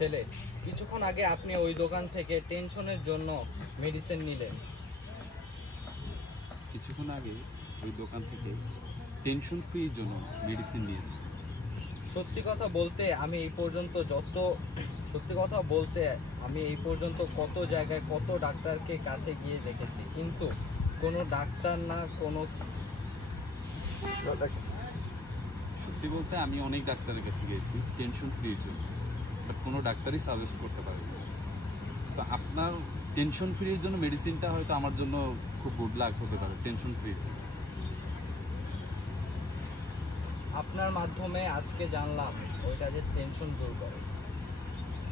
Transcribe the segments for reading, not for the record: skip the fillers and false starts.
ছেলে, কিছুক্ষণ আগে আপনি ওই দোকান থেকে টেনশনের জন্য মেডিসিন নিলেন। কিছুক্ষণ আগে ওই দোকান থেকে টেনশন ফ্রির জন্য মেডিসিন নিয়েছি। সত্যি কথা বলতে আমি এই পর্যন্ত কত জায়গায় কত ডাক্তারকে কাছে গিয়ে দেখেছি, কিন্তু কোনো ডাক্তার না কোনো সত্যি বলতে আমি অনেক ডাক্তারের কাছে গিয়েছি টেনশন ফ্রির জন্য, বাট কোনো ডাক্তারই সাজেস্ট করতে পারেনি। তো আপনার টেনশন ফ্রির জন্য মেডিসিনটা হয়তো আমার জন্য খুব গুড লাক হতে পারে। টেনশন ফ্রি আপনার মাধ্যমে আজকে জানলাম ওইটা যে টেনশন দূর করে।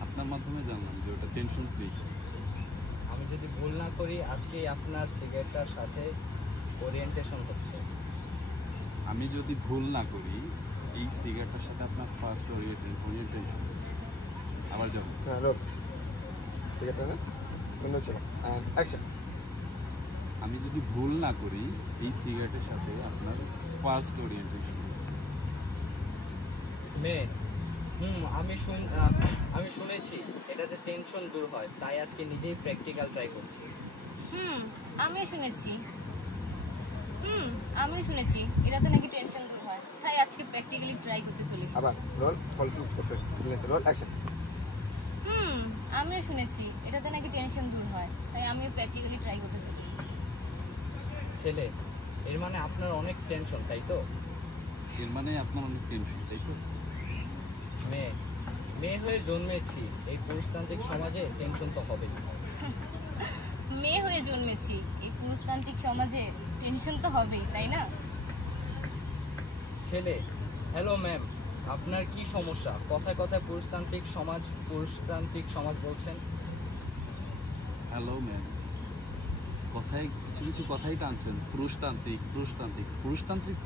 আপনার মাধ্যমে জানলাম যে ওটা টেনশন ফ্রি। আমি যদি ভুল না করি আজকেই আপনার সিগারেটটার সাথে ওরিয়েন্টেশন হচ্ছে। আমি যদি ভুল না করি এই সিগারেটটার সাথে আপনার ফার্স্ট ওরিয়েন্টেশন আবার যাবো। আমি যদি ভুল না করি এই সিগারেটের সাথে আপনার ফার্স্ট ওরিয়েন্টেশন হচ্ছে। মেয়ে, আমি শুনেছি এটাতে টেনশন দূর হয়, তাই আজকে নিজেই প্র্যাকটিক্যাল ট্রাই করছি। আমিও শুনেছি এটাতে নাকি টেনশন দূর হয়, তাই আজকে প্র্যাকটিক্যালি ট্রাই করতে চলেছি। আমিও শুনেছি এটাতে নাকি টেনশন দূর হয়, তাই আমিও প্র্যাকটিক্যালি ট্রাই করতে চলেছি। ছেলে, এর মানে আপনার অনেক টেনশন, তাই তো? এর মানে আপনার অনেক টেনশন, তাই তো? মেয়ে হয়ে জন্মেছি এই পুরুষতান্ত্রিক সমাজে, টেনশন তো হবেই। মেয়ে হয়ে জন্মেছি এই পুরুষতান্ত্রিক সমাজে, টেনশন তো হবেই, তাই না? ছেলে, হ্যালো ম্যাম, আপনার কি সমস্যা? কথায় কথায় পুরুষতান্ত্রিক সমাজ বলছেন। হ্যালো ম্যাম, কথায় কিছু কিছু কথাই টানছেন। পুরুষতান্ত্রিক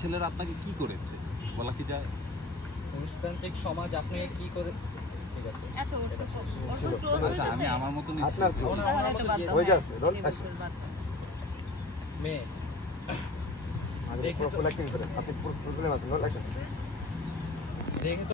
ছেলেরা আপনাকে কি করেছে বলা কি যায়? পুরুষতান্ত্রিক সমাজ আপনাকে কি করে? ঠিক আছে, আচ্ছা আমি আমার মতো মেয়ে দেখে তো